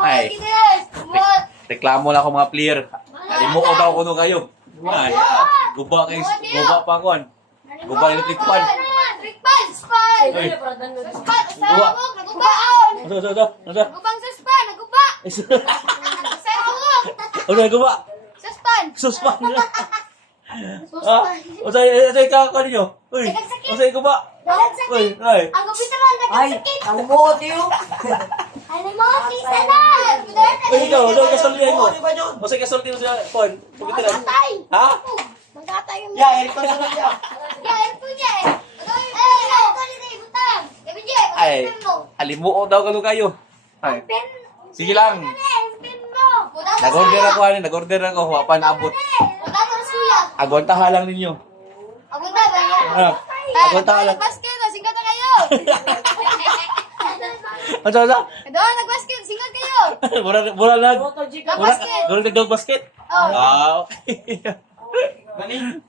Ay. Reklamo lang ako mga player. Limuo daw ko kayo. Ay. Guba kayo. Guba pa ako. Guba electric fan. Electric fan! Span! Ay. Span! Guba. Nagubaon! Ano? Nagubang sa span! Naguba! Sa hawak! Ano guba? Sa span! Suspan. Ah, usay ka ninyo. Uy. Usay guba. Uy, ay. Ang gupitaran Ay, nagkasakit! ang buot yun. Ano mo? Kisa na! Uy, ikaw, ano ka sulti mo? Di ba yun? Usay ka sulti mo sa phone. Pagkitiran. Magkatay! Ha? Magkatay yung... Yeah, Eric ko sa kanya. Yan po niya eh! Ito rin eh! Butang! Gabi niya! Ay. Alimuo daw kayo. Ay. Pen! Sige lang. Pen mo! Nag-order ako, nag-order ako. Wa pa naabot. Butang ko sa kuya! Agwantaha lang ninyo. Ako na ba yan? Ah, agwantaha lang. Nag-basket! Singat na kayo! Ano? Doon, nag-basket! Singat kayo! Mura lang. Nag-basket! Mura nag-dog basket. Oh. Ah, okay. Galing.